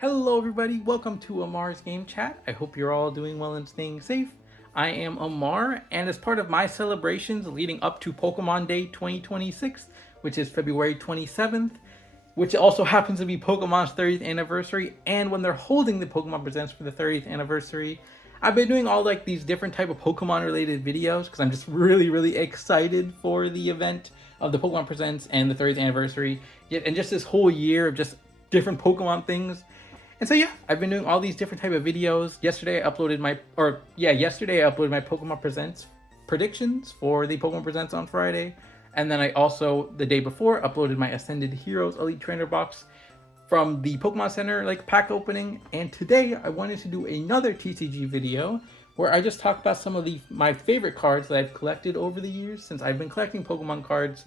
Hello everybody, welcome to Amar's Game Chat. I hope you're all doing well and staying safe. I am Amar, and as part of my celebrations leading up to Pokemon Day 2026, which is February 27th, which also happens to be Pokemon's 30th anniversary, and when they're holding the Pokemon Presents for the 30th anniversary, I've been doing all like these different type of Pokemon related videos because I'm just really excited for the event of the Pokemon Presents and the 30th anniversary, and just this whole year of just different Pokemon things. And so yeah, I've been doing all these different type of videos. Yesterday I uploaded my Pokemon Presents predictions for the Pokemon Presents on Friday. And then I also, the day before, uploaded my Ascended Heroes Elite Trainer box from the Pokemon Center pack opening. And today I wanted to do another TCG video where I just talk about some of my favorite cards that I've collected over the years, since I've been collecting Pokemon cards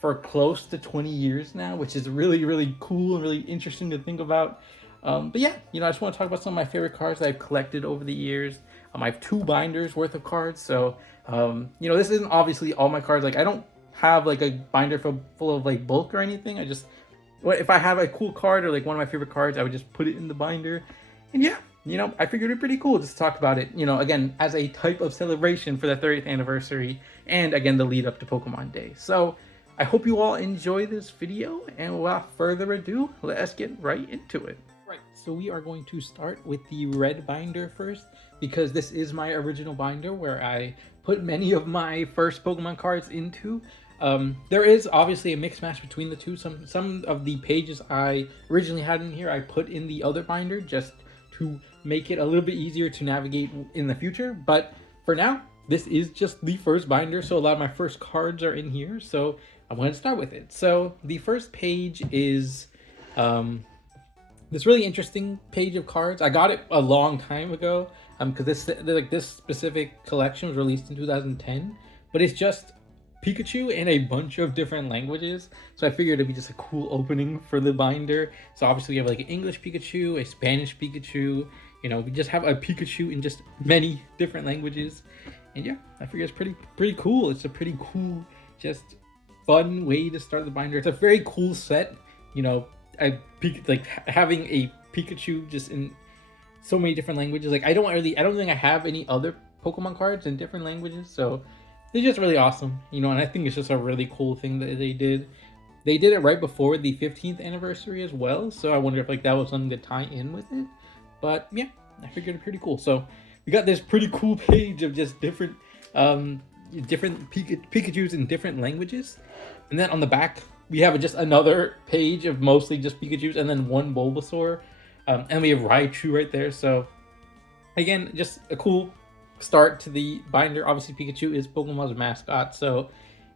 for close to 20 years now, which is really cool and really interesting to think about. But yeah, I just want to talk about some of my favorite cards that I've collected over the years. I have 2 binders worth of cards, so this isn't obviously all my cards. I don't have a binder full of bulk or anything. I just, if I have a cool card or one of my favorite cards, I would just put it in the binder. And yeah, I figured it'd be pretty cool just to talk about it. Again, as a type of celebration for the 30th anniversary, and again the lead up to Pokemon Day. So I hope you all enjoy this video, and without further ado, let's get right into it. Right, so we are going to start with the red binder first, because this is my original binder where I put many of my first Pokemon cards into. There is obviously a mix match between the two. Some of the pages I originally had in here I put in the other binder just to make it a little bit easier to navigate in the future. But for now, this is just the first binder, so a lot of my first cards are in here. So I wanted to start with it. So the first page is this really interesting page of cards. I got it a long time ago because this specific collection was released in 2010, but it's just Pikachu in a bunch of different languages. So I figured it'd be just a cool opening for the binder. So obviously we have an English Pikachu, a Spanish Pikachu, we just have a Pikachu in just many different languages. And yeah, I figure it's pretty cool. It's a pretty cool, just fun way to start the binder. It's a very cool set, having a Pikachu just in so many different languages. I don't think I have any other Pokemon cards in different languages, so it's just really awesome, and I think it's just a really cool thing that they did. They did it right before the 15th anniversary as well, so I wonder if that was something to tie in with it. But yeah, I figured it pretty cool. So we got this pretty cool page of just different Pikachus in different languages, and then on the back we have just another page of mostly just Pikachus, and then one Bulbasaur, and we have Raichu right there. So again, just a cool start to the binder. Obviously Pikachu is Pokemon's mascot, so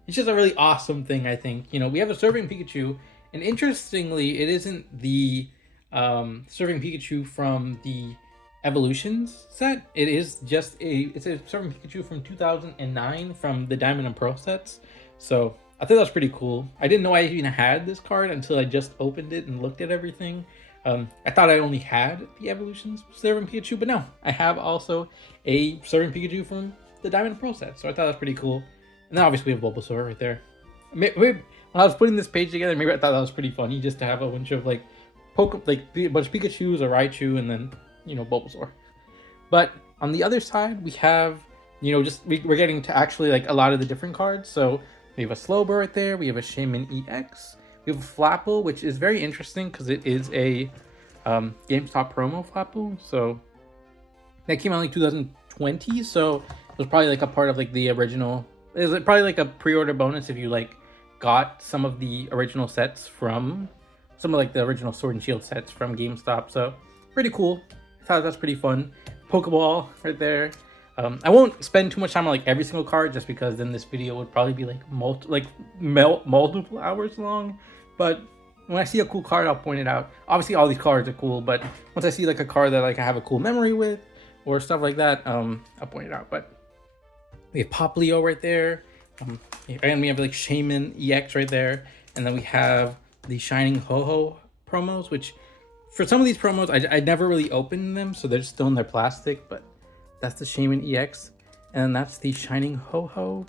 it's just a really awesome thing, I think. We have a Serving Pikachu, and interestingly, it isn't the Serving Pikachu from the Evolutions set. It is just it's a Serving Pikachu from 2009 from the Diamond and Pearl sets. So I thought that was pretty cool. I didn't know I even had this card until I just opened it and looked at everything. I thought I only had the Evolutions Serving Pikachu, but no, I have also a Serving Pikachu from the Diamond and Pearl set. So I thought that was pretty cool. And then obviously we have Bulbasaur right there. Maybe, when I was putting this page together, maybe I thought that was pretty funny just to have a bunch of a bunch of Pikachus, a Raichu, and then Bulbasaur. But on the other side, we have we're getting to actually a lot of the different cards. So we have a Slowbro right there. We have a Shaman EX. We have a Flapple, which is very interesting because it is a GameStop promo Flapple. So that came out in 2020. So it was probably a part of the original. It was probably a pre-order bonus if you got some of the original sets from some of the original Sword and Shield sets from GameStop. So pretty cool. I thought that's pretty fun. Pokeball right there. I won't spend too much time on every single card, just because then this video would probably be multiple hours long. But when I see a cool card, I'll point it out. Obviously all these cards are cool, but once I see a card that I have a cool memory with or stuff like that, I'll point it out. But we have Poplio right there, and we have Shaman EX right there, and then we have the Shining Ho-Ho promos, which for some of these promos I never really opened them, so they're still in their plastic. But that's the Shaman EX, and that's the Shining Ho-Ho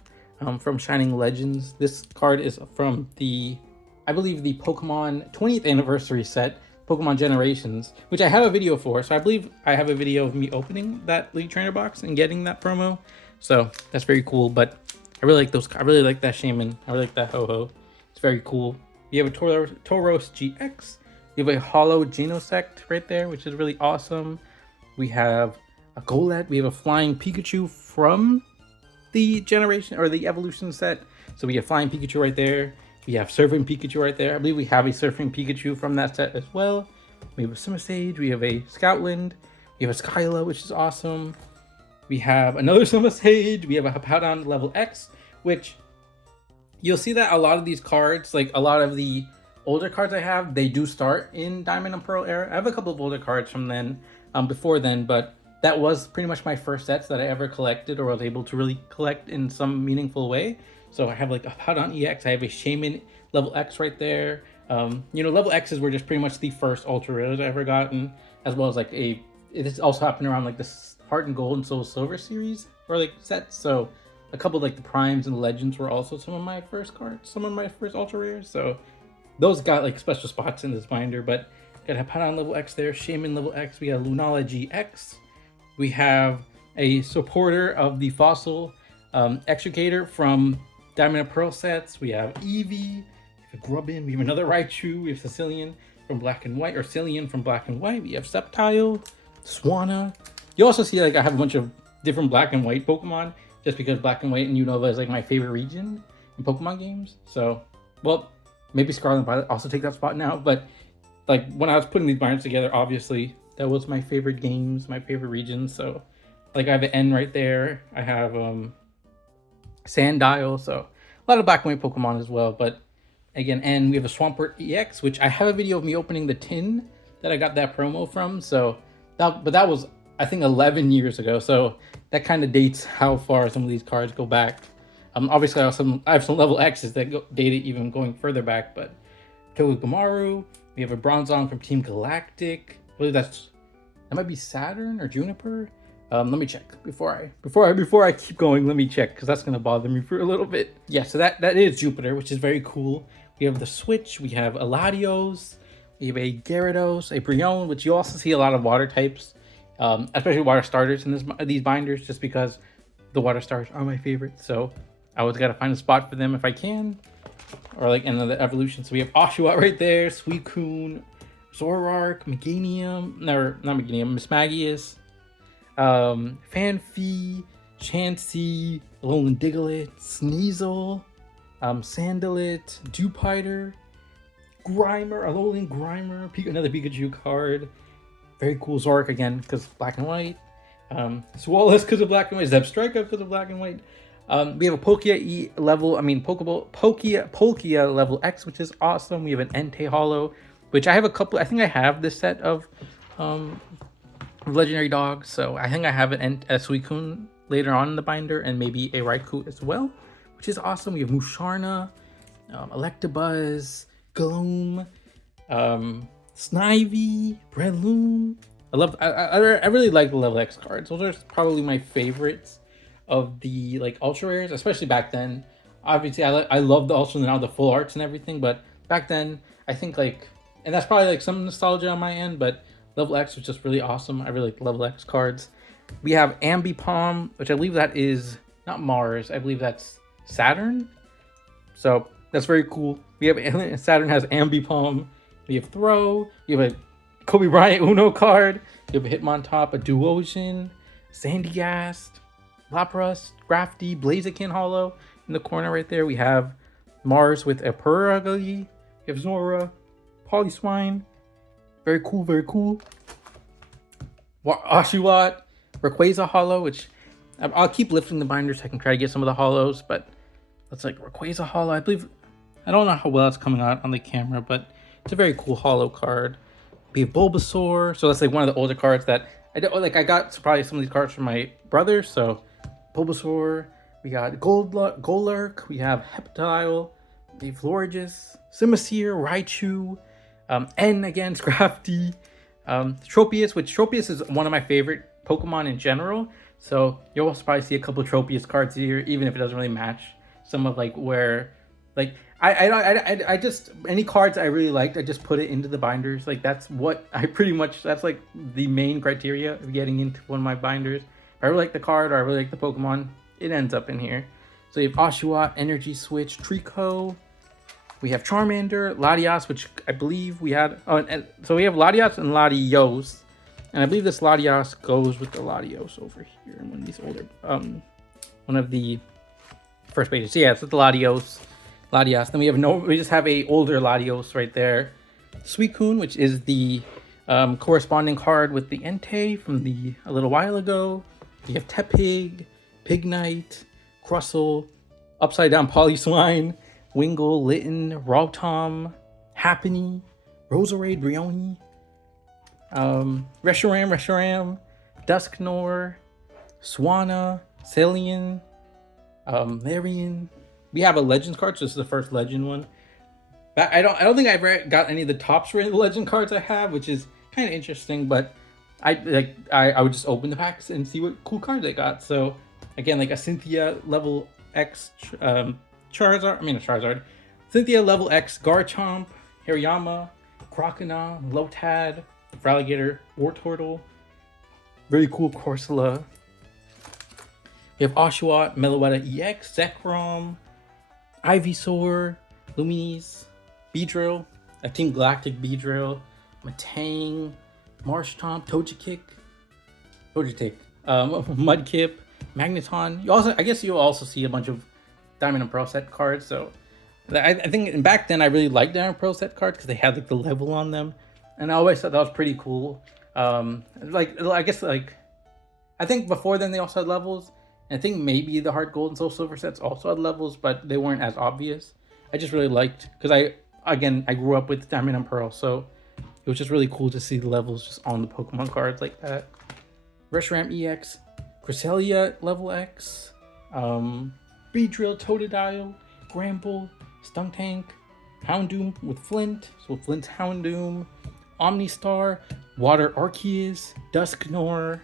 from Shining Legends. This card is from I believe the Pokemon 20th anniversary set Pokemon Generations, which I have a video for. So I believe I have a video of me opening that Elite Trainer box and getting that promo. So that's very cool. But I really like those. I really like that Shaman. I really like that Ho-Oh. It's very cool. You have a Tauros GX. You have a Holo Genosect right there, which is really awesome. We have a Golett. We have a Flying Pikachu from the Generation or the Evolution set. So we have Flying Pikachu right there. We have Surfing Pikachu right there. I believe we have a Surfing Pikachu from that set as well. We have a Simisage. We have a Scoutland. We have a Skyla, which is awesome. We have another Simisage. We have a Hippowdon level X, which you'll see that a lot of these cards, like a lot of the older cards I have, they do start in Diamond and Pearl era. I have a couple of older cards from then, before then, but that was pretty much my first sets that I ever collected or was able to really collect in some meaningful way. So I have like a Hippowdon EX, I have a Shaman level X right there. You know, level X's were just pretty much the first ultra rares I ever gotten, as well as like this also happened around like this Heart and Gold and Soul Silver series or like sets. So a couple of like the Primes and the Legends were also some of my first cards, some of my first ultra rares. So those got like special spots in this binder, but got Hippowdon level X there, Shaman level X, we got Lunala GX. We have a supporter of the Fossil Extricator from Diamond and Pearl sets. We have Eevee, we have Grubbin, we have another Raichu, we have Sicilian from Black and White, or Cillian from Black and White, we have Sceptile, Swanna. You also see like I have a bunch of different Black and White Pokemon, just because Black and White and Unova is like my favorite region in Pokemon games. So, well, maybe Scarlet and Violet also take that spot now, but like when I was putting these binders together, obviously that was my favorite games, my favorite regions. So like I have an N right there. I have Sandile, so a lot of Black and White Pokemon as well. But again, and we have a Swampert EX, which I have a video of me opening the tin that I got that promo from. So that was I think 11 years ago. So that kind of dates how far some of these cards go back. Obviously I have some level X's that date it even going further back, but Togamaru, we have a Bronzong from Team Galactic. I believe that might be Saturn or Juniper. Let me check before I keep going. Let me check because that's gonna bother me for a little bit. Yeah, so that is Jupiter, which is very cool. We have the Switch. We have a Latios. We have a Gyarados, a Brionne, which you also see a lot of water types, especially water starters in these binders, just because the water starters are my favorite. So I always gotta find a spot for them if I can, or like in the evolution. So we have Oshawott right there, Suicune, Zoroark, Meganium, no, not Meganium, Mismagius, Fanfy, Chansey, Alolan Diglett, Sneasel, Sandalit, Dewpider, Grimer, Alolan Grimer, another Pikachu card. Very cool. Zoroark again because Black and White. Swallows because of Black and White. Zebstrika because of Black and White. We have a Palkia Palkia level X, which is awesome. We have an Entei Holo, which I have a couple. I think I have this set of legendary dogs. So I think I have a Suicune later on in the binder, and maybe a Raikou as well, which is awesome. We have Musharna, Electabuzz, Gloom, Snivy, Breloom. I really like the level X cards. Those are probably my favorites of the like ultra rares, especially back then. Obviously I love the ultra now, the full arts and everything, but back then I think like, and that's probably like some nostalgia on my end, but level X was just really awesome. I really like level X cards. We have Ambipom, which I believe that is not Mars, I believe that's Saturn. So that's very cool. We have Saturn has Ambipom. We have Throw. You have a Kobe Bryant Uno card. You have a Hitmontop, a Duosion, Sandygast, Lapras, Grafty, Blaziken Holo in the corner right there. We have Mars with a Purugly. We have Zora, Polyswine. Very cool, very cool. Oshawott, Rayquaza Holo, which I'll keep lifting the binder so I can try to get some of the holos, but that's like Rayquaza Holo. I believe, I don't know how well it's coming out on the camera, but it's a very cool holo card. We have Bulbasaur, so that's like one of the older cards that I got probably some of these cards from my brother. So Bulbasaur, we got Golurk, we have Heptile, we have Florges, Simisear, Raichu, N again, Scrafty, Tropius, which Tropius is one of my favorite Pokemon in general. So you'll also probably see a couple of Tropius cards here, even if it doesn't really match some of like where, like I just, any cards I really liked, I just put it into the binders. Like that's what I pretty much, that's like the main criteria of getting into one of my binders. If I really like the card or I really like the Pokemon, it ends up in here. So you have Oshawott, Energy Switch, Trico. We have Charmander, Latias, which I believe we had. Oh, and so we have Latias and Latios, and I believe this Latias goes with the Latios over here in one of these older, one of the first pages. So yeah, it's the Latios. Latias. Then we just have a older Latios right there. Suicune, which is the corresponding card with the Entei from a little while ago. You have Tepig, Pignite, Crustle, Upside Down Polyswine, Wingull, Litten, Rogtom, Happiny, Roserade, Brioni, Reshiram, Dusknoir, Swanna, Celian, Larian. We have a Legends card, so this is the first Legend one. But I don't think I've ever got any of the tops rated Legend cards I have, which is kind of interesting. But I would just open the packs and see what cool cards I got. So again, like a Cynthia level X Charizard. Cynthia level X Garchomp, Hariyama, Croconaw, Lotad, Fraligator, Wartortle. Very cool Corsola. We have Oshawott, Meloetta EX, Zekrom, Ivysaur, Luminis, Beedrill, a Team Galactic Beedrill, Matang, Marshtomp, Togetic, Mudkip, Magneton. I guess you'll also see a bunch of Diamond and Pearl set cards. So I think back then I really liked Diamond and Pearl set cards because they had like the level on them, and I always thought that was pretty cool. I think before then they also had levels. I think maybe the Heart Gold and Soul Silver sets also had levels, but they weren't as obvious. I just really liked, because I grew up with Diamond and Pearl, so it was just really cool to see the levels just on the Pokemon cards like that. Reshiram EX, Cresselia level X, Beedrill, Totodile, Gramble, Stuntank, Houndoom with Flint, so Flint's Houndoom, Omnistar, Water Arceus, Dusknoir,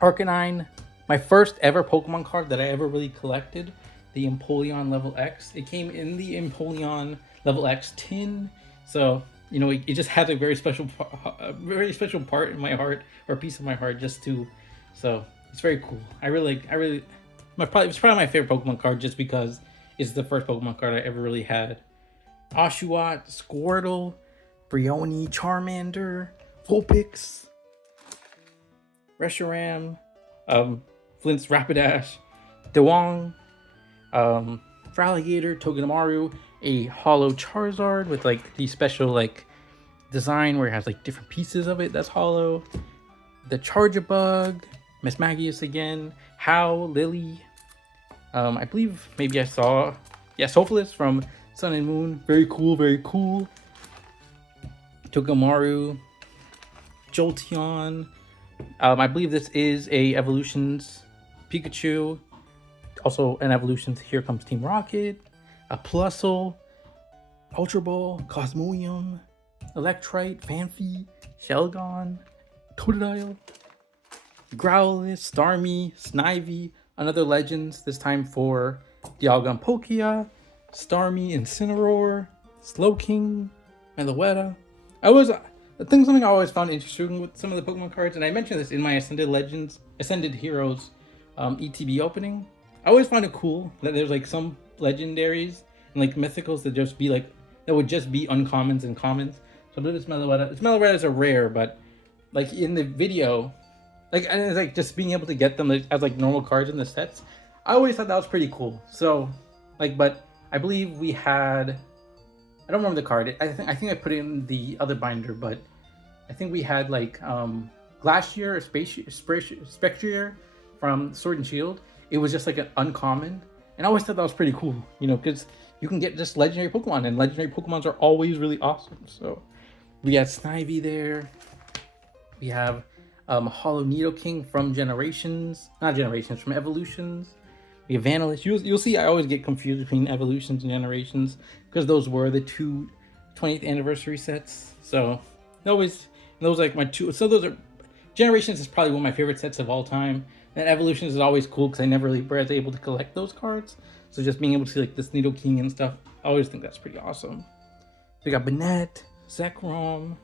Arcanine, my first ever Pokemon card that I ever really collected, the Empoleon level X. It came in the Empoleon level X tin, so it just had a very special part in my heart, or a piece of my heart, so it's very cool. It's probably my favorite Pokemon card just because it's the first Pokemon card I ever really had. Oshawott, Squirtle, Brioni, Charmander, Vulpix, Reshiram, Flint's Rapidash, Dewang, Fraligator, Togedemaru, a hollow Charizard with like the special design where it has like different pieces of it that's hollow, the Charjabug, Mismagius again, How, Lily, I believe maybe I saw, Sophilis from Sun and Moon, very cool, Togedemaru, Jolteon, I believe this is a Evolutions Pikachu. Also an Evolutions Here Comes Team Rocket. A Plusle. Ultra Ball. Cosmoem. Electrite. Phanpy. Shelgon. Totodile. Growlithe. Starmie. Snivy. Another Legends. This time for Dialga, Palkia. Starmie. Incineroar. Slowking. Meloetta. Something I always found interesting with some of the Pokemon cards, and I mentioned this in my Ascended Heroes ETB opening. I always find it cool that there's like some legendaries and like mythicals that would just be uncommons and commons. So I believe it's Meloetta. Meloetta is a rare, but like in the video, and it's like just being able to get them as like normal cards in the sets. I always thought that was pretty cool. So but I believe we had. I don't remember the card. I think I put it in the other binder, but I think we had Glacier or Spectrier from Sword and Shield. It was just like an uncommon, and I always thought that was pretty cool, because you can get just legendary Pokemon, and legendary Pokemons are always really awesome. So we got Snivy there. We have Hollow Nidoking from from Evolutions. We have Vanillish. You'll see I always get confused between Evolutions and Generations because those were the two 20th anniversary sets. So those like my two. So those are Generations is probably one of my favorite sets of all time. And Evolutions is always cool because I never really was able to collect those cards. So just being able to see like this Nidoking and stuff, I always think that's pretty awesome. We got Banette, Zekrom,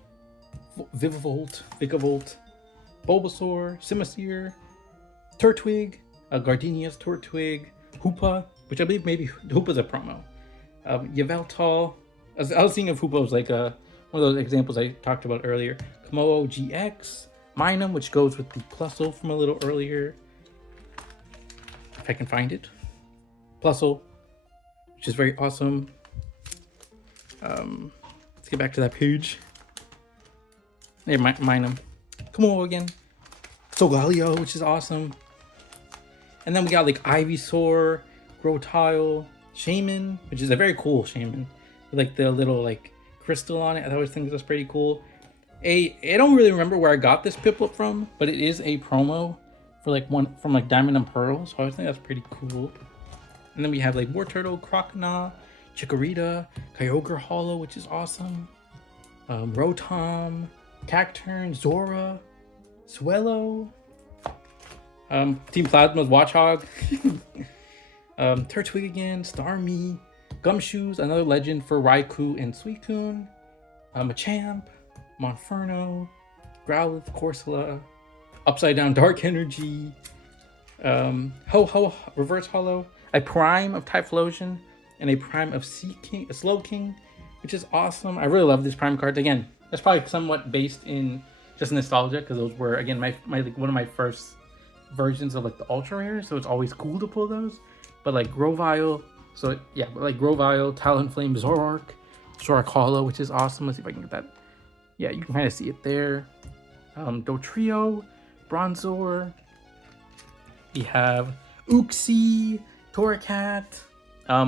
Vikavolt, Bulbasaur, Simisear, Turtwig, Gardenia's Turtwig, Hoopa, which I believe maybe Hoopa's a promo. Yveltal. I was thinking of Hoopa was like one of those examples I talked about earlier. Komodo GX, Minun, which goes with the Plusle from a little earlier. If I can find it. Plusle, which is very awesome. Let's get back to that page. There, Minun. Komodo again. Solgaleo, which is awesome. And then we got like Ivysaur, Grotile, Shaman, which is a very cool Shaman. With like the little like crystal on it. I always think that's pretty cool. I don't really remember where I got this Piplup from, but it is a promo for like one from like Diamond and Pearl, so I think that's pretty cool. And then we have like Wartortle, Croconaw, Chikorita, Kyogre Hollow, which is awesome. Rotom, Cacturne, Zora, Swellow, Team Plasma's Watchog, Turtwig again, Starmie, Gumshoes, another legend for Raikou and Suicune, Machamp, Monferno, Growlithe, Corsola, Upside Down Dark Energy, Ho-Ho Reverse Hollow, a Prime of Typhlosion, and a Prime of Slowking, which is awesome. I really love these Prime cards. Again, that's probably somewhat based in just nostalgia, because those were, again, my like one of my first versions of like the Ultra Rares, so it's always cool to pull those. But like Grovyle, so yeah, but like Grovyle, Talonflame, Zoroark Hollow, which is awesome. Let's see if I can get that. Yeah, you can kind of see it there. Dotrio, Bronzor. We have Uxie, Torracat, a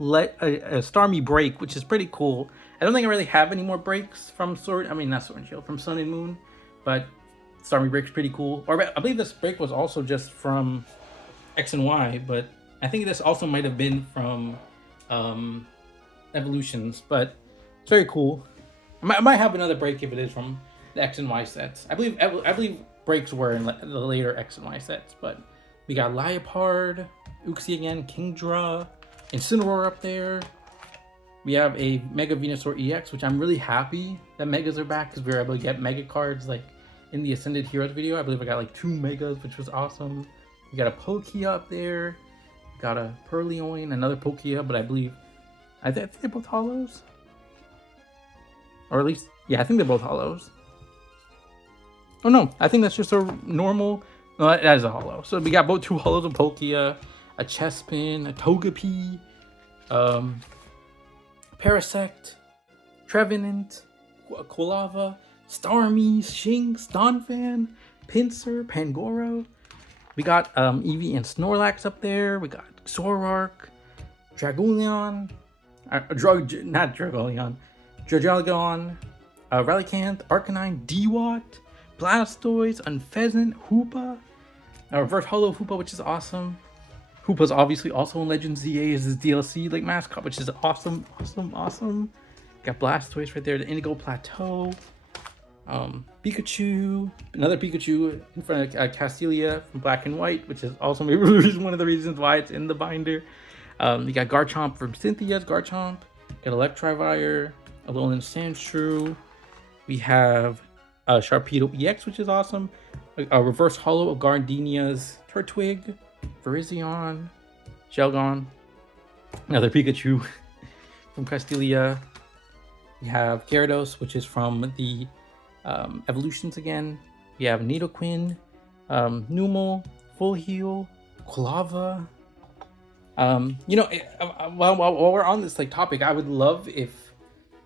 Starmie break, which is pretty cool. I don't think I really have any more breaks from not Sword and Shield, from Sun and Moon, but Starmie break's pretty cool. Or I believe this break was also just from X and Y, but I think this also might have been from Evolutions, but it's very cool. I might have another break if it is from the X and Y sets. I believe breaks were in the later X and Y sets, but we got Liepard, Uxie again, Kingdra, Incineroar up there. We have a Mega Venusaur EX, which I'm really happy that Megas are back, because we were able to get Mega cards like in the Ascended Heroes video. I believe I got like 2 Megas, which was awesome. We got a Palkia up there. Got a Purloin, another Palkia, but I think they're both hollows. Or at least, yeah, I think they're both hollows. Oh no, I think that's just a normal. No, that is a hollow. So we got both 2 hollows of Palkia, a Chespin, a Togepi, Parasect, Trevenant, Quilava, Starmie, Shinx, Donphan, Pinsir, Pangoro. We got Eevee and Snorlax up there. We got Zoroark, Dragonion, Dragonion, Relicanth, Arcanine, Dewott, Blastoise, Unfezant, Hoopa, Reverse Hollow Hoopa, which is awesome. Hoopa's obviously also in Legends ZA as his DLC like mascot, which is awesome. Got Blastoise right there, the Indigo Plateau. Pikachu, another Pikachu in front of Castelia from Black and White, which is also maybe one of the reasons why it's in the binder. We got Garchomp from Cynthia's Garchomp. Got Electivire, Alolan Sandshrew. We have Sharpedo EX, which is awesome. A Reverse Hollow of Gardenia's Turtwig, Virizion, Shelgon, another Pikachu from Castelia. We have Gyarados, which is from the Evolutions again. We have Nidoqueen, Numel, Full Heal, Quilava. While we're on this like topic, I would love if,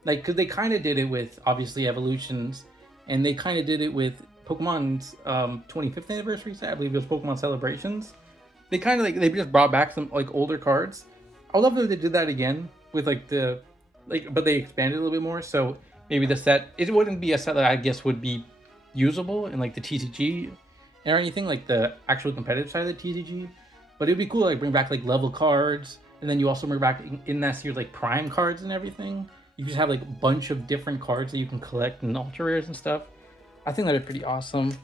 like, because they kind of did it with obviously Evolutions, and they kind of did it with Pokemon's 25th anniversary set. I believe it was Pokemon Celebrations. They kind of they just brought back some like older cards. I would love if they did that again with like but they expanded a little bit more. So maybe the set, it wouldn't be a set that I guess would be usable in like the TCG or anything, like the actual competitive side of the TCG. But it'd be cool to like bring back like level cards, and then you also bring back in that series like prime cards and everything. You just have like a bunch of different cards that you can collect in ultra rares and stuff. I think that'd be pretty awesome.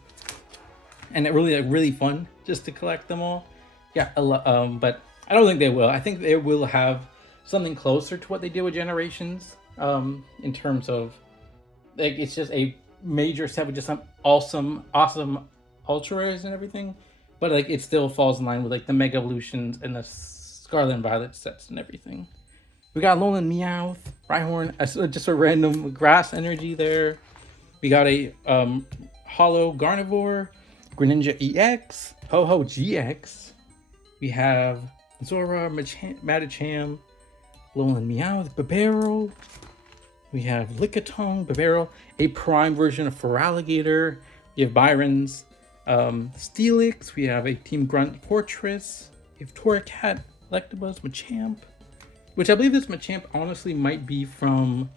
and it really fun just to collect them all. Yeah, but I don't think they will. I think they will have something closer to what they did with Generations, in terms of like it's just a major set with just some awesome ultra rares and everything, but like it still falls in line with like the Mega Evolutions and the Scarlet and Violet sets and everything. We got Alolan Meowth, Rhyhorn, just a random grass energy there. We got a Hollow Gardevoir, Greninja EX, Ho-Ho GX. We have Zora, Medicham, Alolan Meowth, Babero. We have Lickitung, Babero, a prime version of Feraligatr. We have Byron's Steelix. We have a Team Grunt Fortress. We have Torracat, Electabuzz, Machamp. Which I believe this Machamp honestly might be from...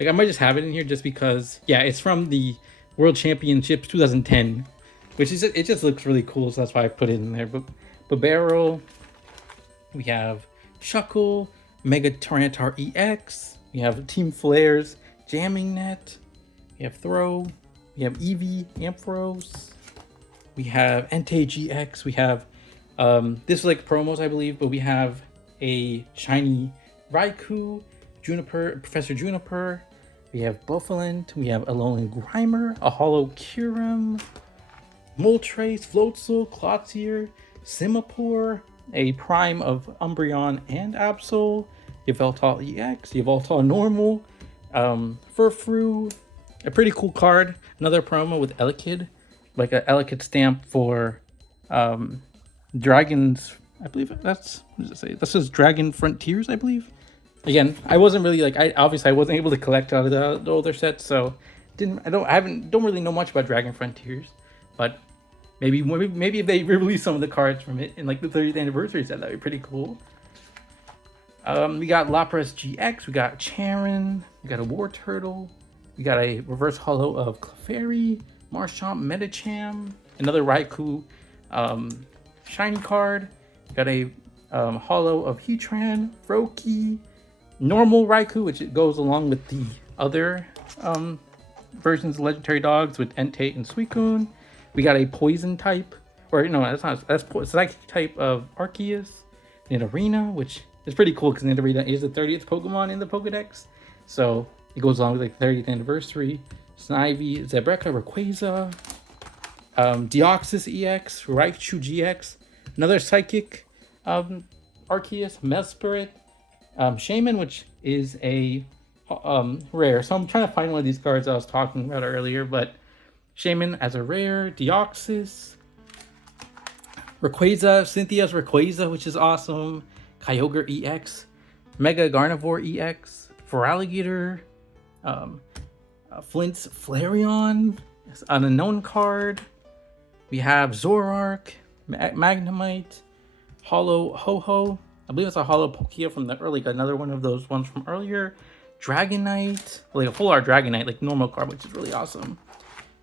Like, I might just have it in here just because... Yeah, it's from the World Championships 2010. Which is... It just looks really cool, so that's why I put it in there. But Babero. We have Shuckle, Mega Tyranitar EX. We have Team Flare's Jamming Net. We have Throw. We have Eevee, Ampharos. We have Entei GX. We have... this is like promos, I believe, but we have a shiny Raikou, Juniper, Professor Juniper. We have Buffalint. We have Alolan Grimer, a Hollow Kyurem, Moltres, Floatzel, Clotsier, Simipour, a prime of Umbreon and Absol. Yveltal EX, Yveltal Normal, Furfrou, a pretty cool card. Another promo with Elekid, like an Elekid stamp for Dragons. I believe that's, what does it say? This is Dragon Frontiers, I believe. Again, I wasn't really like, I wasn't able to collect out of the older sets, so don't really know much about Dragon Frontiers, but maybe if they release some of the cards from it in like the 30th anniversary set, that'd be pretty cool. We got Lapras GX, we got Charon, we got a War Turtle, we got a reverse holo of Clefairy, Marshtomp, Medicham, another Raikou shiny card, we got a holo of Heatran, Froakie, normal Raikou, which it goes along with the other versions of Legendary Dogs with Entei and Suicune. We got a poison type, or no, that's psychic type of Arceus, Nidorina, which is pretty cool because Nidorina is the 30th Pokemon in the Pokedex, so it goes along with like the 30th anniversary. Snivy, Zebreka, Rayquaza, Deoxys EX, Raichu GX, another psychic Arceus, Mesprit, Shaman, which is a rare. So I'm trying to find one of these cards I was talking about earlier, but Shaman as a rare, Deoxys, Rayquaza, Cynthia's Rayquaza, which is awesome, Kyogre EX, Mega Gardevoir EX, Feraligatr, Flint's Flareon, an unknown card. We have Zoroark, Magnemite, Hollow Ho-Ho. I believe it's a Hollow Palkia from the early, another one of those ones from earlier. Dragonite, like a full art Dragonite, like normal card, which is really awesome.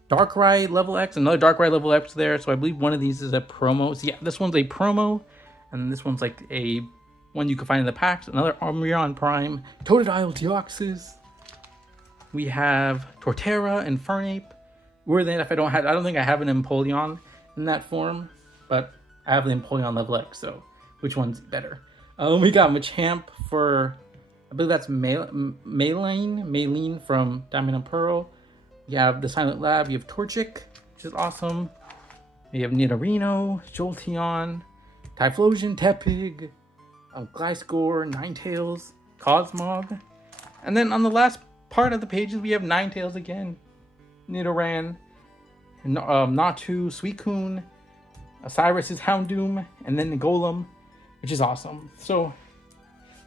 Darkrai level X, another Darkrai level X there. So I believe one of these is a promo. So yeah, this one's a promo, and this one's like a one you can find in the packs. Another Umbreon Prime, Totodile Deoxys. We have Torterra and Fernape. I don't think I have an Empoleon in that form, but I have the Empoleon level X, so which one's better? We got Machamp for, I believe that's Maylene from Diamond and Pearl. You have the Silent Lab, you have Torchic, which is awesome. You have Nidorino, Jolteon, Typhlosion, Tepig, Gliscor, Ninetales, Cosmog. And then on the last part of the pages, we have Ninetales again, Nidoran, Natu, Suicune, Cyrus's Houndoom, and then the Golem, which is awesome. So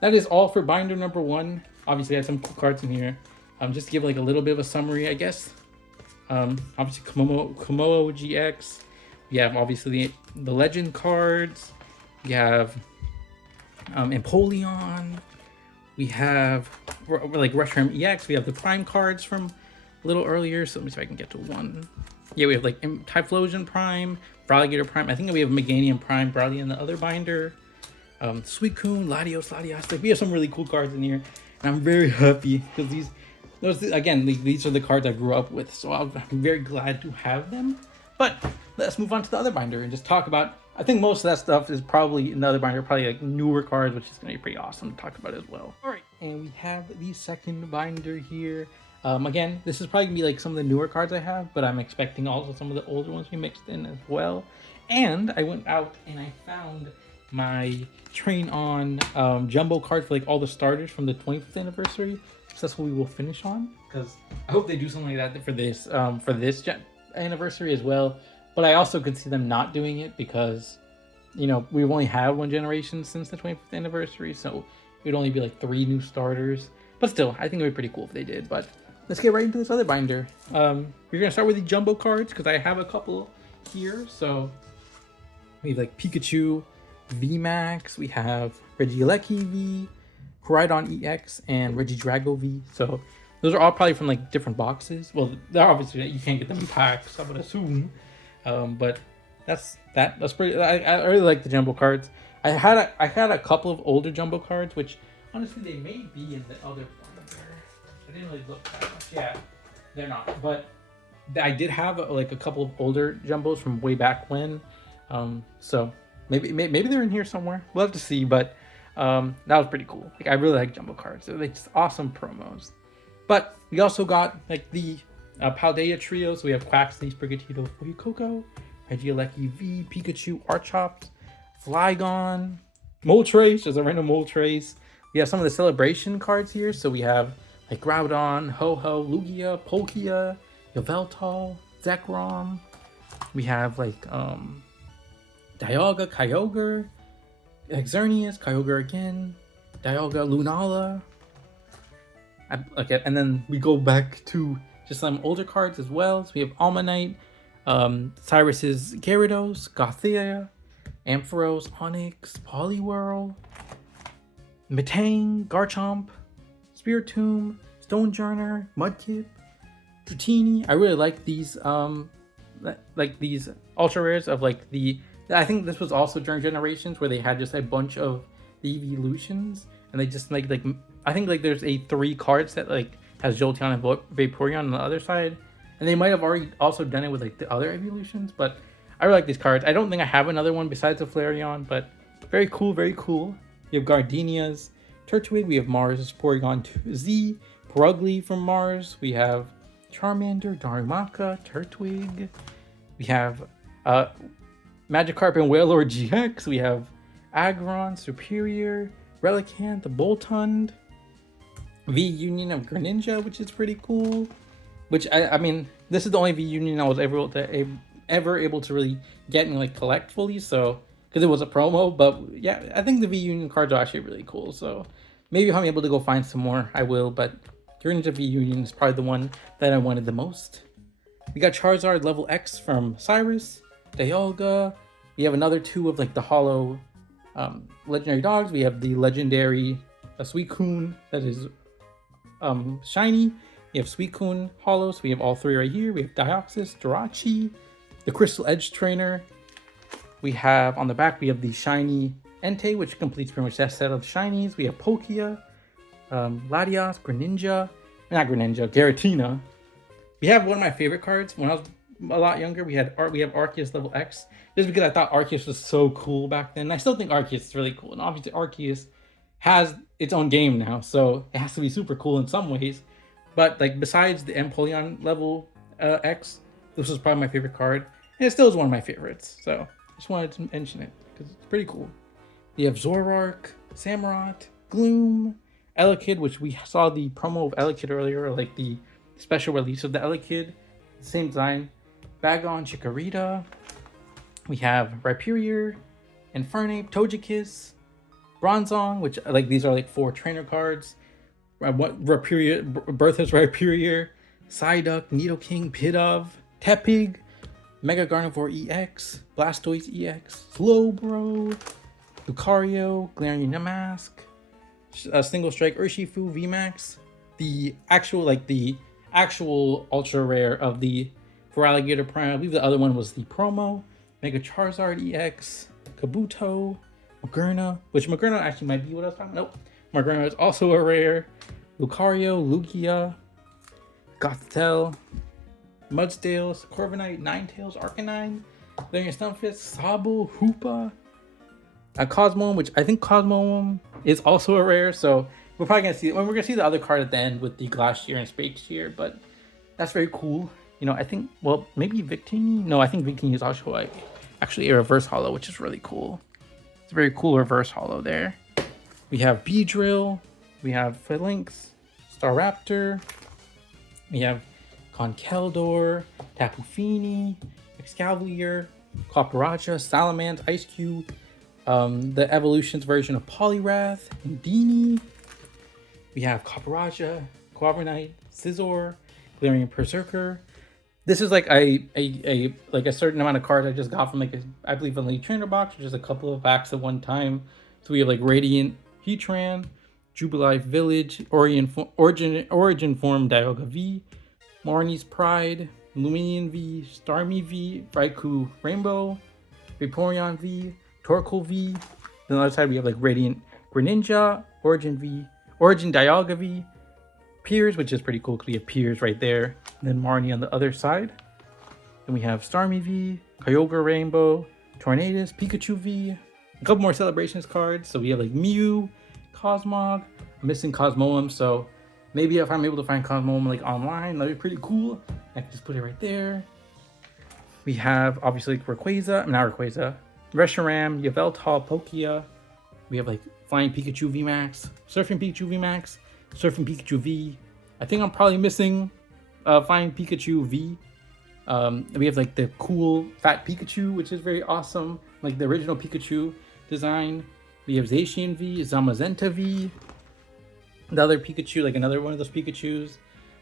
that is all for binder number 1. Obviously, I have some cool cards in here. Just to give like a little bit of a summary, I guess. Obviously, Komodo GX. We have obviously the Legend cards. We have Empoleon. We have like Reshiram EX. We have the Prime cards from a little earlier. So let me see if I can get to one. Yeah, we have like Typhlosion Prime, Feraligatr Prime. I think we have Meganium Prime probably in the other binder. Suicune, Latios, Like we have some really cool cards in here, and I'm very happy because these are the cards I grew up with. So I'm very glad to have them. But let's move on to the other binder and just talk about, I think most of that stuff is probably another binder, probably like newer cards, which is going to be pretty awesome to talk about as well. All right, and we have the second binder here. Again, this is probably going to be like some of the newer cards I have, but I'm expecting also some of the older ones to be mixed in as well. And I went out and I found my Train On jumbo card for like all the starters from the 25th anniversary. So that's what we will finish on, because I hope they do something like that for this anniversary as well. But I also could see them not doing it because, you know, we've only had one generation since the 25th anniversary, so it would only be like 3 new starters. But still, I think it would be pretty cool if they did. But let's get right into this other binder. We're gonna start with the jumbo cards because I have a couple here. So we have like Pikachu VMAX, we have Regieleki V, Koraidon EX, and Regidrago V. So those are all probably from like different boxes. Well, they're obviously, you can't get them in packs, I would assume. But that's pretty. I really like the jumbo cards. I had a couple of older jumbo cards, which honestly they may be in the other binder. I didn't really look that much. Yeah, they're not. But I did have like a couple of older jumbos from way back when. So maybe they're in here somewhere. We'll have to see. But that was pretty cool. Like, I really like jumbo cards. They're like just awesome promos. But we also got like the Paldea trio. So we have Quaxly, Sprigatito, Fuecoco, Regieleki V, Pikachu, Archops, Flygon, Moltres. There's a random Moltres. We have some of the celebration cards here. So we have like Groudon, Ho-Ho, Lugia, Palkia, Yveltal, Zekrom. We have like Dialga, Kyogre, Xerneas, Kyogre again, Dialga, Lunala. Okay, and then we go back to just some older cards as well. So we have Almanite, Cyrus's Gyarados, Gothia, Ampharos, Onix, Poliwhirl, Metang, Garchomp, Spiritomb, Stonejourner, Mudkip, Dratini. I really like these ultra rares of like the. I think this was also during generations where they had just a bunch of the evolutions, and they just like I think like there's a 3 card set like has Jolteon and Vaporeon on the other side, and they might have already also done it with like the other evolutions. But I really like these cards. I don't think I have another one besides the Flareon, but very cool, very cool. We have Gardenia's Turtwig. We have Mars' Porygon Z, Purugly from Mars. We have Charmander, Darumaka, Turtwig. We have Magikarp and Wailord GX. We have Aggron, Superior, Relicanth, Boltund, V-Union of Greninja, which is pretty cool. Which, I mean, this is the only V-Union I was ever able to really get and like collect fully, so, because it was a promo. But yeah, I think the V-Union cards are actually really cool, so maybe if I'm able to go find some more, I will. But Greninja V-Union is probably the one that I wanted the most. We got Charizard level X from Cyrus, Dialga. We have another 2 of like the holo legendary dogs. We have the legendary Suicune that is shiny. We have Suicune holos. We have all 3 right here. We have Deoxys, Jirachi, the Crystal Edge Trainer. We have on the back, we have the shiny Entei, which completes pretty much that set of shinies. We have Palkia, Latias, Giratina. We have one of my favorite cards. When I was a lot younger, we have Arceus level X, just because I thought Arceus was so cool back then. And I still think Arceus is really cool, and obviously Arceus has its own game now, so it has to be super cool in some ways. But like besides the Empoleon level X, this was probably my favorite card, and it still is one of my favorites. So I just wanted to mention it because it's pretty cool. We have Zoroark, Samurott, Gloom, Elekid, which we saw the promo of Elekid earlier, or like the special release of the Elekid, same design. Bagon, Chikorita. We have Rhyperior, Infernape, Togekiss, Bronzong, which like these are like 4 trainer cards. Rhyperior, Bertha's Rhyperior, Psyduck, Nidoking, Pidove, Tepig, Mega Gardevoir EX, Blastoise EX, Slowbro, Lucario, Galarian Mask, Single Strike Urshifu VMAX, the actual ultra rare of the Feraligatr Prime. I believe the other one was the promo. Mega Charizard EX, Kabuto, Magerna, which Magerna actually might be what I was talking about. Nope. Magerna is also a rare. Lucario, Lugia, Gothitelle, Mudsdale, Corviknight, Ninetales, Arcanine, Galarian Stunfisk, Sabo, Hoopa, a Cosmoem, which I think Cosmoem is also a rare, so we're probably gonna see it when we're gonna see the other card at the end with the Glacier and Space Shear, but that's very cool. You know, I think, well, maybe Victini? No, I think Victini is also like actually a reverse holo, which is really cool. It's a very cool reverse holo there. We have Beedrill, we have Phalanx, Staraptor, we have Conkeldurr, Tapu Fini, Excalibur, Copperajah, Salamence, Ice Cube, the Evolutions version of Poliwrath, Houdini. We have Copperajah, Corviknight, Scizor, Galarian Berserker. This is like a certain amount of cards I just got from like I believe an Elite Trainer box, which is a couple of packs at one time. So we have like Radiant Heatran, Jubilife Village, Origin Form Dialga V, Marnie's Pride, Luminion V, Starmie V, Raikou Rainbow, Vaporeon V, Torkoal V. Then on the other side we have like Radiant Greninja, Origin V, Origin Dialga V, Piers, which is pretty cool because we have Piers right there. And then Marnie on the other side. Then we have Starmie V, Kyogre Rainbow, Tornadus, Pikachu V, a couple more Celebrations cards. So we have like Mew, Cosmog. I'm missing Cosmoem, so maybe if I'm able to find Cosmoem like online, that'd be pretty cool. I can just put it right there. We have obviously like Rayquaza, not Rayquaza, Reshiram, Yveltal, Palkia. We have like Flying Pikachu VMAX, Surfing Pikachu VMAX, Surfing Pikachu V. I think I'm probably missing Flying Pikachu V. We have like the cool Fat Pikachu, which is very awesome, like the original Pikachu design. We have Zacian V, Zamazenta V, the other Pikachu, like another one of those Pikachus.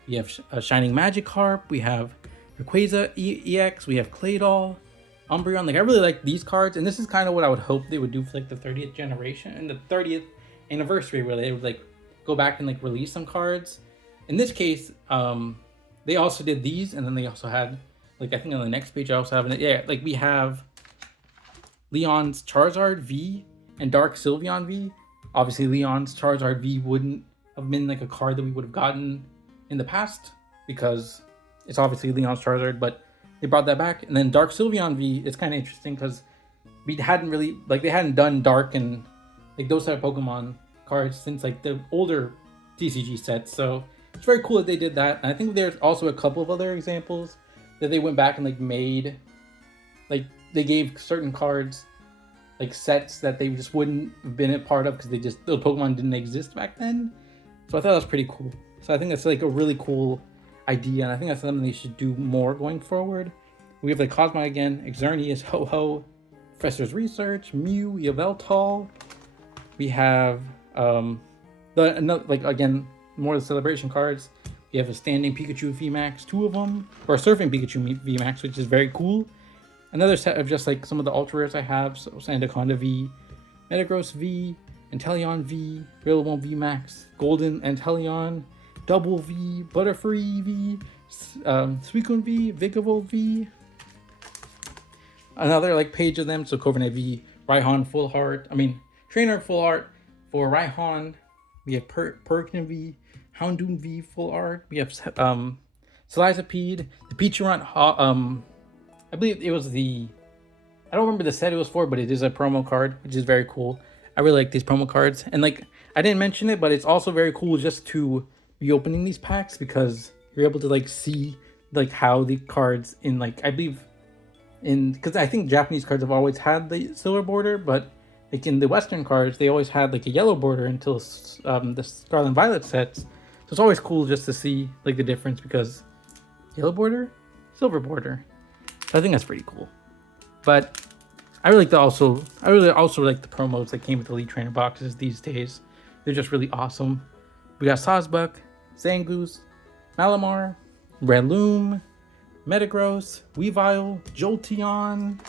We have Shining Magikarp. We have Rayquaza EX. We have Claydol, Umbreon. Like I really like these cards, and this is kind of what I would hope they would do for like the 30th generation and the 30th anniversary, where they would like go back and like release some cards. In this case, they also did these, and then they also had like I think on the next page I also have like we have Leon's Charizard V and Dark Sylveon V. Obviously, Leon's Charizard V wouldn't have been like a card that we would have gotten in the past because it's obviously Leon's Charizard, but they brought that back. And then Dark Sylveon V is kind of interesting because we hadn't really like they hadn't done Dark and like those type of Pokemon cards since like the older TCG sets. So it's very cool that they did that. And I think there's also a couple of other examples that they went back and like made, like they gave certain cards like sets that they just wouldn't have been a part of because those Pokemon didn't exist back then. So I thought that was pretty cool. So I think that's like a really cool idea, and I think that's something they should do more going forward. We have like Cosmog again, Xerneas, Ho-Ho, Professor's Research, Mew, Yveltal. We have again more of the celebration cards. We have a standing Pikachu VMAX, 2 of them, or a surfing Pikachu VMAX, which is very cool. Another set of just like some of the ultra rares I have, so Sandaconda V, Metagross V, Inteleon V, Rillaboom VMAX, Golden Inteleon, Double V, Butterfree V, Suicune V, Vigavolt V. Another like page of them, so Corviknight V, Raihan Full Art, Trainer Full Art for Raihan. We have Perkin V, Houndoom V Full Art. We have Silisapede, the Pichuran, I believe it was I don't remember the set it was for, but it is a promo card, which is very cool. I really like these promo cards. And like, I didn't mention it, but it's also very cool just to be opening these packs because you're able to like see like how the cards in like, I believe because I think Japanese cards have always had the silver border, but like in the Western cards, they always had like a yellow border until the Scarlet and Violet sets. So it's always cool just to see like the difference because yellow border, silver border. So I think that's pretty cool. But I really also like the promos that came with the Elite Trainer boxes these days. They're just really awesome. We got Sawsbuck, Zangoose, Malamar, Breloom, Metagross, Weavile, Jolteon,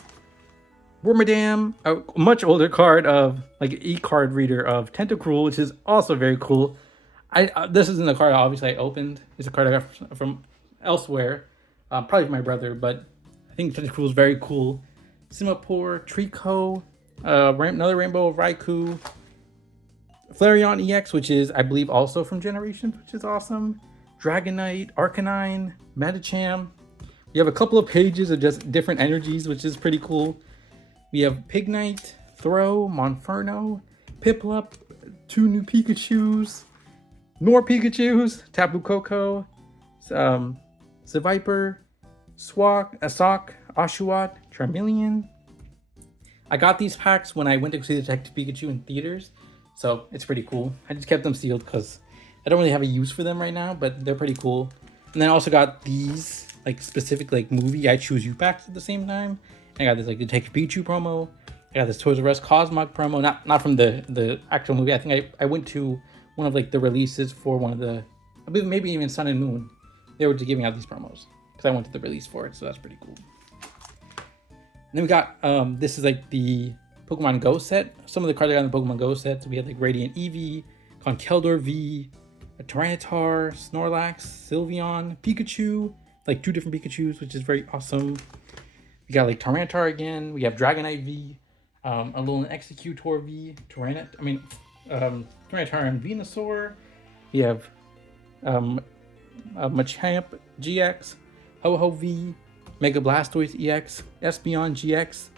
Wormadam, a much older card of like an e-card reader of Tentacruel, which is also very cool. This isn't a card obviously I opened. It's a card I got from elsewhere, probably from my brother, but I think Tentacruel is very cool. Simipour, Trico, another Rainbow of Raikou, Flareon EX, which is, I believe, also from Generations, which is awesome. Dragonite, Arcanine, Medicham, You have a couple of pages of just different energies, which is pretty cool. We have Pignite, Throw, Monferno, Piplup, 2 new Pikachus, more Pikachus, Tapu Koko, Seviper, Sock, Oshawott, Charmeleon. I got these packs when I went to see Detective Pikachu in theaters, so it's pretty cool. I just kept them sealed because I don't really have a use for them right now, but they're pretty cool. And then I also got these like specific like movie I Choose You packs at the same time. I got this like Detective Pikachu promo. I got this Toys R Us Cosmog promo, not from the actual movie. I think I went to one of like the releases for one of the, I believe maybe even Sun and Moon. They were just giving out these promos because I went to the release for it, so that's pretty cool. And then we got this is like the Pokemon Go set. Some of the cards I got in the Pokemon Go set. So we had like Radiant Eevee, Conkeldurr V, a Tyranitar, Snorlax, Sylveon, Pikachu, like 2 different Pikachus, which is very awesome. We got like Tyranitar again. We have Dragonite V, Alolan Executor V, Tyranitar and Venusaur. We have Machamp GX, Ho-Ho V, Mega Blastoise EX, Espeon GX,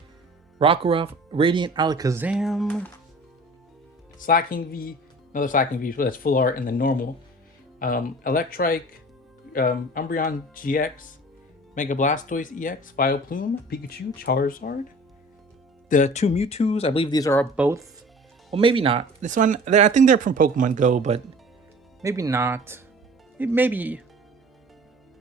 Rockruff, Radiant Alakazam, Slacking V, another Slacking V, so that's full art and then normal. Electrike, Umbreon GX, Mega Blastoise EX, Vileplume, Pikachu, Charizard. The 2 Mewtwo's, I believe these are both, well maybe not. This one, I think they're from Pokemon Go, but maybe not. Maybe,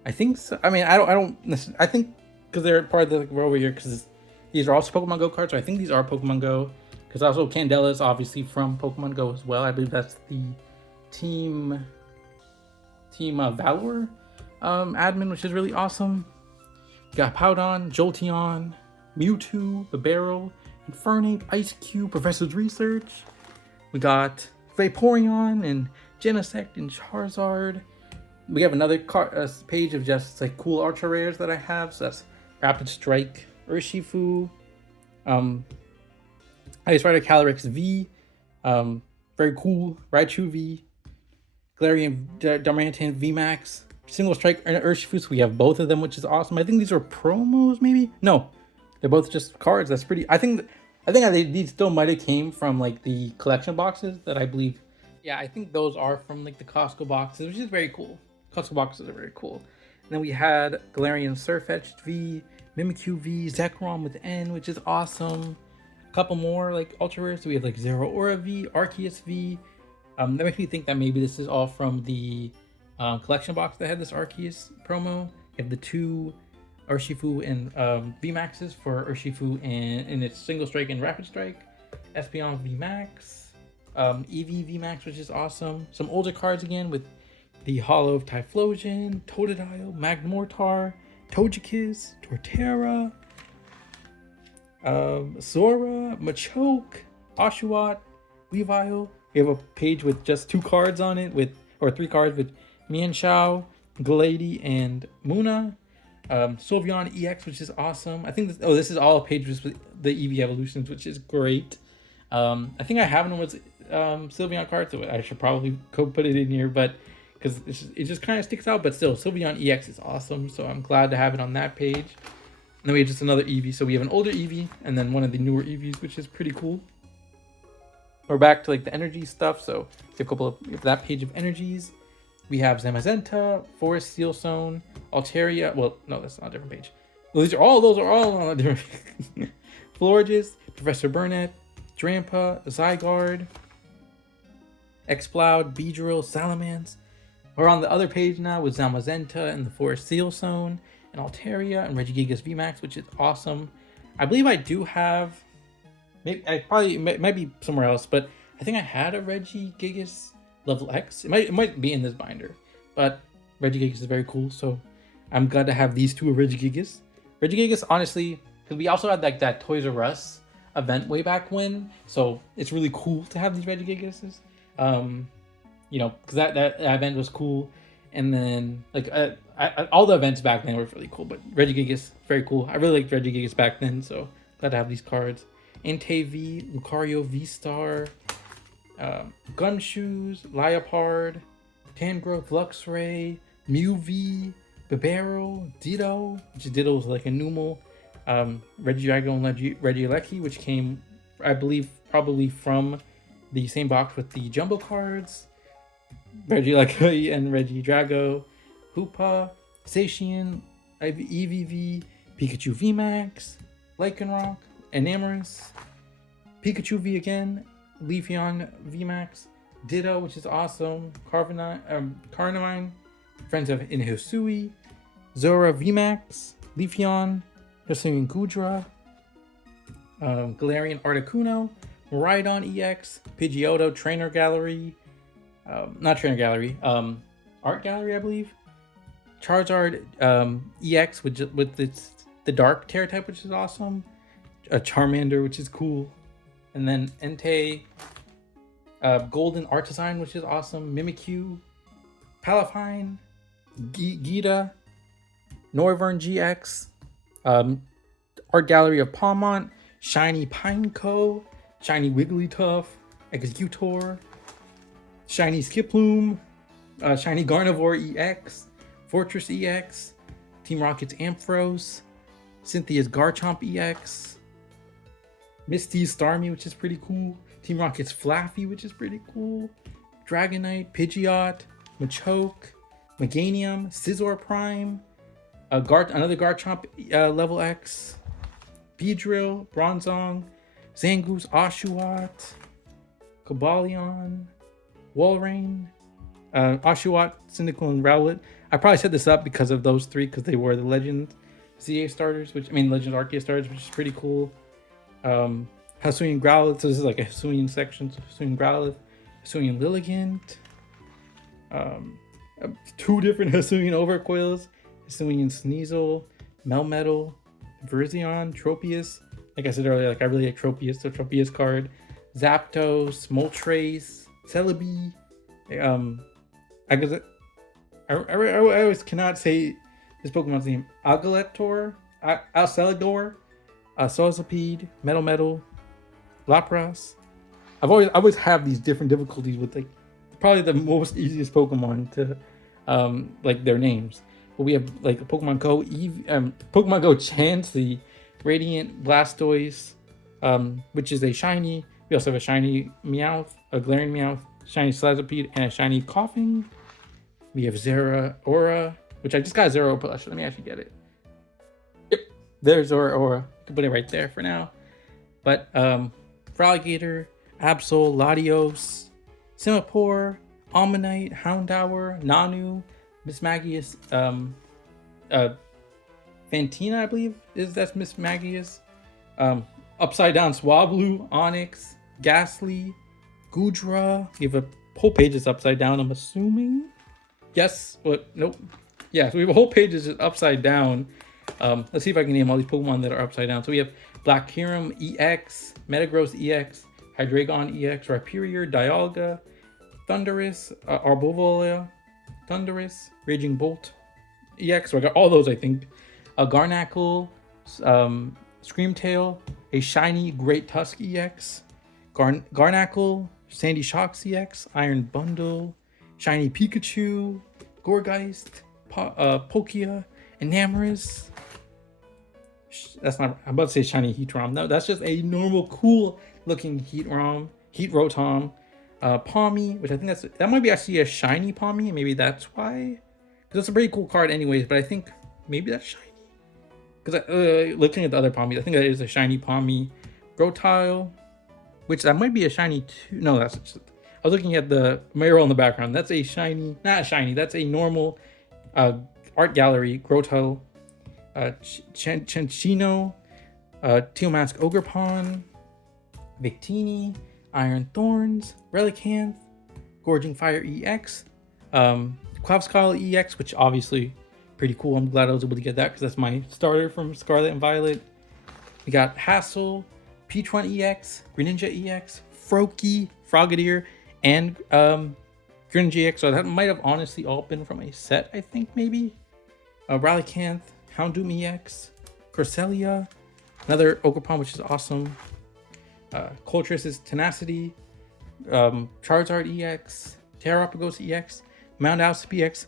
I think so. I mean, I think because they're part of the we're over here because these are also Pokemon Go cards, so I think these are Pokemon Go. Because also Candela is obviously from Pokemon Go as well. I believe that's the Team Valor admin, which is really awesome. We got Powdon, Jolteon, Mewtwo, Bibarel, Infernape, Ice Cube, Professor's Research. We got Vaporeon and Genesect and Charizard. We have another page of just like cool Ultra Rares that I have. So that's Rapid Strike, Urshifu, Ice Rider Calyrex V, very cool, Raichu V, Galarian Darmanitan VMAX, Single Strike and Urshifu. So we have both of them, which is awesome. I think these are promos, maybe? No, they're both just cards. That's pretty. I think these still might have came from like the collection boxes that I believe. Yeah, I think those are from like the Costco boxes, which is very cool. Costco boxes are very cool. And then we had Galarian Surfetch'd V, Mimikyu V, Zekrom with N, which is awesome. A couple more like ultra rares. So we have like Zeraora V, Arceus V. That makes me think that maybe this is all from the collection box that had this Arceus promo. You have the 2 Urshifu and VMAXs for Urshifu and its Single Strike and Rapid Strike. Espeon VMAX. Eevee VMAX, which is awesome. Some older cards again with the Hollow of Typhlosion, Totodile, Magnemortar, Togekiss, Torterra, Zora, Machoke, Oshawott, Weavile. We have a page with just 2 cards on it, or 3 cards with Mienshao, Glady, and Muna. Sylveon EX, which is awesome. I think this is all pages with the Eevee evolutions, which is great. I think I have one with Sylveon cards, so I should probably go put it in here, but because it just kind of sticks out. But still, Sylveon EX is awesome, so I'm glad to have it on that page. And then we have just another Eevee. So we have an older Eevee and then one of the newer Eevees, which is pretty cool. We're back to like the energy stuff. So we have that page of energies. We have Zamazenta, Forest Steel Zone, Altaria. Well, no, that's not a different page. Well, those are all on a different. Florges, Professor Burnett, Drampa, Zygarde, Exploud, Beedrill, Salamence. We're on the other page now with Zamazenta and the Forest Seal Zone, and Altaria and Regigigas VMAX, which is awesome. I believe I do have, maybe it might be somewhere else, but I think I had a Regigigas level X. It might be in this binder, but Regigigas is very cool, so I'm glad to have these 2 of Regigigas. Regigigas, honestly, because we also had like that Toys R Us event way back when, so it's really cool to have these Regigigases. You know, because that event was cool, and then like all the events back then were really cool. But Regigigas, very cool. I really liked Regigigas back then, so glad to have these cards. Entei V, Lucario V-Star, Gumshoes, Liepard, Tangrowth, Luxray, Mew V, Bibero, Ditto, which is Ditto is like a Numel, Regidrago and Regieleki, which came, I believe, probably from the same box with the jumbo cards. Regieleki and Regidrago, Hoopa, Satian, EVV, Pikachu VMAX, Lycanroc, Enamorous, Pikachu V again, Leafeon VMAX, Ditto, which is awesome, Carnivine, Friends of Inhisui, Zora VMAX, Leafeon, Hisuian Gudra, Galarian Articuno, Miraidon EX, Pidgeotto Trainer Gallery, not Trainer Gallery, Art Gallery, I believe, Charizard EX with the Dark Terra type, which is awesome, a Charmander, which is cool, and then Entei, Golden Art Design, which is awesome, Mimikyu, Palafine, Gita, Noivern GX, Art Gallery of Palmont, Shiny Pineco, Shiny Wigglytuff, Executor, Shiny Skiploom, Shiny Gardevoir EX, Fortress EX, Team Rocket's Ampharos, Cynthia's Garchomp EX, Misty's Starmie, which is pretty cool, Team Rocket's Flaffy, which is pretty cool, Dragonite, Pidgeot, Machoke, Meganium, Scizor Prime, another Garchomp level X, Beedrill, Bronzong, Zangoose, Oshawott, Cobalion, Walrein, Oshawott, Cyndaquil, and Rowlet. I probably set this up because of those three, because they were the Legend ZA starters, Legend Arceus starters, which is pretty cool. Hisuian Growlithe, so this is like a Hisuian section, so Hisuian Growlithe, Hisuian Lilligant, two different Hisuian Overcoils, Hisuian Sneasel, Melmetal, Virizion, Tropius. Like I said earlier, I really like Tropius, so Tropius card, Zapdos, Moltres, Celebi. I always cannot say this Pokemon's name. Alcelador, Sozapede, Metal, Lapras. I always have these different difficulties with probably the most easiest Pokemon to their names. But we have Pokemon Go Pokemon Go Chansey, Radiant Blastoise, which is a shiny. We also have a shiny Meowth, a Galarian Meowth, shiny Slazopede, and a shiny Coughing. We have Zera Aura, which I just got Zera plush. Let me actually get it. Yep, there's Zera Aura. I can put it right there for now. But Froligator, Absol, Latios, Simipour, Ammonite, Houndour, Nanu, Mismagius, Fantina, I believe that's Mismagius, Upside Down Swablu, Onyx, Ghastly, Gudra. We have a whole page is upside down, I'm assuming. Yes, but nope. Yeah, so we have a whole page that's upside down. Let's see if I can name all these Pokemon that are upside down. So we have Black Kyurem EX, Metagross EX, Hydreigon EX, Rhyperior, Dialga, Thundurus, Arbovolia, Thundurus, Raging Bolt EX. So I got all those, I think. Garnackle, Screamtail, a shiny Great Tusk EX, Garnackle, Sandy Shocks EX, Iron Bundle, shiny Pikachu, Gourgeist, Pokia, Enamorous. That's not, I'm about to say shiny Heatrom. No, that's just a normal, cool looking Heatrotom. Palmy, which I think that might be actually a shiny Palmy. Maybe that's why. Because it's a pretty cool card anyways, but I think maybe that's shiny. Because looking at the other Palmy, I think that is a shiny Palmy. Grotile, which that might be a shiny too. No, that's just, I was looking at the mural in the background. That's a shiny, not shiny, that's a normal art gallery Grotile. Chenchino, Tealmask Ogerpon, Victini, Iron Thorns, Relicanth, Gorging Fire EX, Quavskull EX, which obviously pretty cool. I'm glad I was able to get that because that's my starter from Scarlet and Violet. We got Hassel, Peachone EX, Greninja EX, Froakie, Frogadier, and Greninja EX. So that might have honestly all been from a set, I think, maybe. Relicanth, Houndoom EX, Cresselia, another Ogerpon, which is awesome. Coltress's Tenacity, Charizard EX, Terrapagos EX, Mount Alsip EX,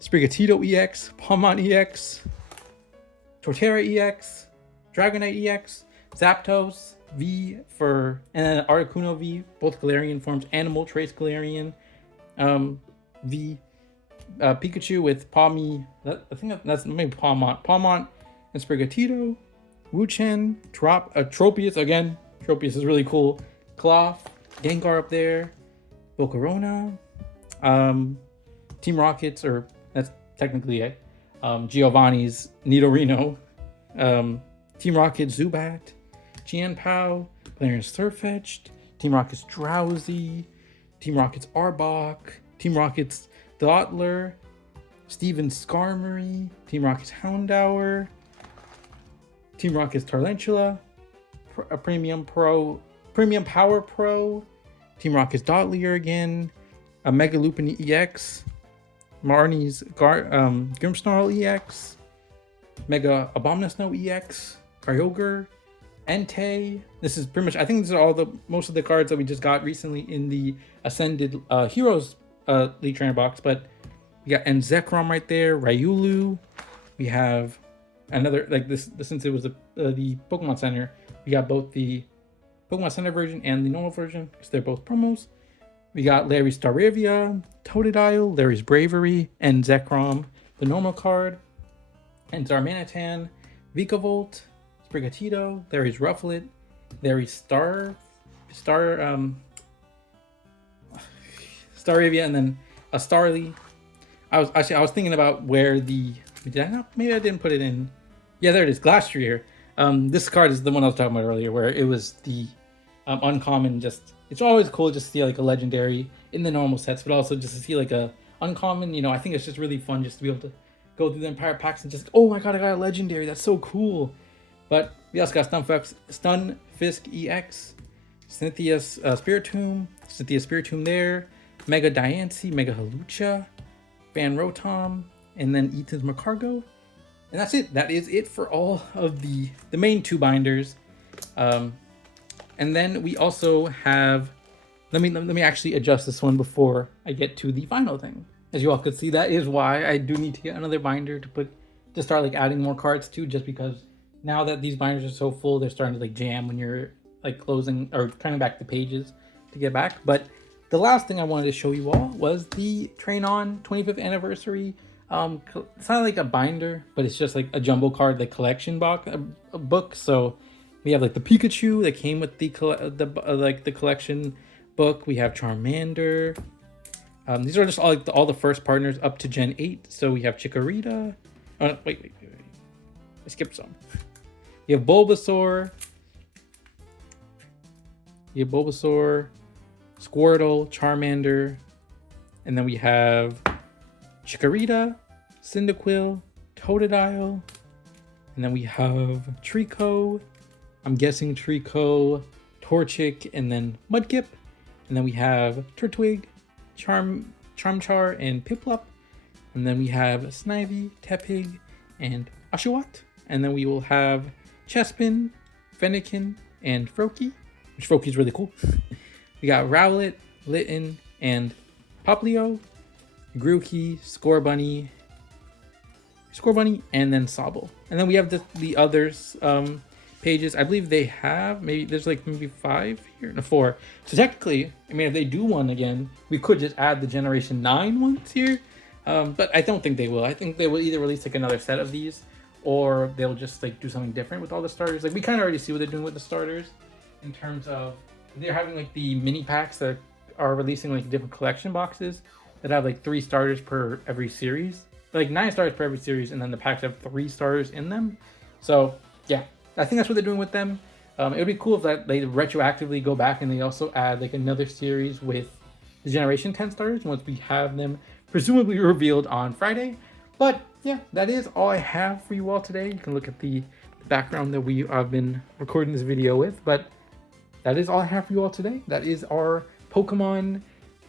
Sprigatito EX, Palmon EX, Torterra EX, Dragonite EX, Zapdos V and then Articuno V, both Galarian forms, Animal Trace Galarian V, Pikachu with Palmy, I think that's maybe Palmont and Sprigatito, Wuchen, Tropius again. Tropius is really cool. Cloth, Gengar up there, Volcarona, Team Rockets, or that's technically it. Giovanni's Nidorino, Team Rocket Zubat, Jianpao, Galarian Surfetched, Team Rocket's Drowsy, Team Rocket's Arbok, Team Rocket's Dottler, Steven Skarmory, Team Rocket's Houndour, Team Rocket's Tarantula, Premium Power Pro, Team Rocket's Dotlier again, a Mega Lupin EX, Marnie's Grimmsnarl EX, Mega Abomasnow EX, Kyogre, Entei. This is pretty much, I think these are most of the cards that we just got recently in the Ascended Heroes League Trainer box, but we got Zekrom right there, Ryulu. We have another, like this since it was the Pokemon Center, we got both the Pokemon Center version and the normal version because they're both promos. We got Larry's Staravia, Totodile, Larry's Bravery, and Zekrom, the normal card, and Zarmanitan, Vikavolt, Sprigatito, Larry's Rufflet, Larry's Staravia, and then a Starly. I was thinking about where maybe I didn't put it in. Yeah, there it is, Glastrier. This card is the one I was talking about earlier, where it was the uncommon. It's always cool just to see like a legendary in the normal sets, but also just to see like a uncommon. I think it's just really fun just to be able to go through the entire packs and just, oh my god, I got a legendary. That's so cool. But we also got Stunfisk EX, Cynthia's Spiritomb there, Mega Diancie, Mega Halucha, Van Rotom, and then Ethan's Macargo. And that's it. That is it for all of the main two binders. And then we also have, let me actually adjust this one before I get to the final thing. As you all could see, that is why I do need to get another binder to start like adding more cards to, just because now that these binders are so full, they're starting to like jam when you're like closing or turning back the pages to get back. But the last thing I wanted to show you all was the Train On 25th anniversary. It's not like a binder, but it's just like a jumbo card, like collection a book. So we have like the Pikachu that came with the collection book. We have Charmander. These are just all the first partners up to Gen 8. So we have Chikorita. Oh, wait. I skipped some. You have Bulbasaur. Squirtle, Charmander. And then we have Chikorita, Cyndaquil, Totodile. And then we have Trico. I'm guessing Trico, Torchic, and then Mudkip. And then we have Turtwig, Charmchar, and Piplup. And then we have Snivy, Tepig, and Oshawott. And then we will have Chespin, Fennekin, and Froakie, which Froakie is really cool. We got Rowlet, Litten, and Poplio, Grookey, Scorbunny, and then Sobble. And then we have the others pages. I believe they have there's maybe 5 here, no 4. So technically, I mean, if they do one again, we could just add the Generation 9 ones here. But I don't think they will. I think they will either release like another set of these, or they'll just like do something different with all the starters. Like we kind of already see what they're doing with the starters in terms of they're having like the mini packs that are releasing like different collection boxes that have like 3 starters per every series, like 9 starters per every series, and then the packs have 3 starters in them. So yeah, I think that's what they're doing with them. It would be cool if that they retroactively go back and they also add like another series with the Generation 10 starters once we have them presumably revealed on Friday. But yeah, that is all I have for you all today. You can look at the background that we have been recording this video with, but that is all I have for you all today. That is our Pokemon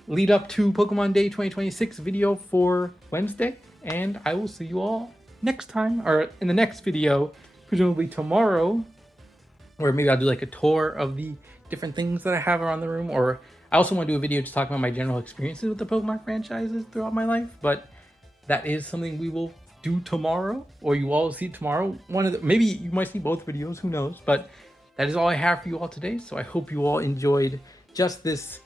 lead up to Pokemon Day 2026 video for Wednesday, and I will see you all next time, or in the next video, presumably tomorrow, where maybe I'll do like a tour of the different things that I have around the room, or I also want to do a video just talking about my general experiences with the Pokemon franchises throughout my life. But that is something we will do tomorrow, or you all see tomorrow. Maybe you might see both videos, who knows? But that is all I have for you all today. So I hope you all enjoyed just this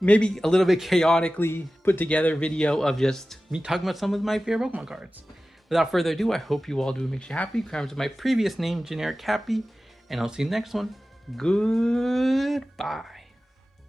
maybe a little bit chaotically put together video of just me talking about some of my favorite Pokemon cards. Without further ado, I hope you all do what makes you happy. Crimes with my previous name, Generic Cappy, and I'll see you next one. Goodbye.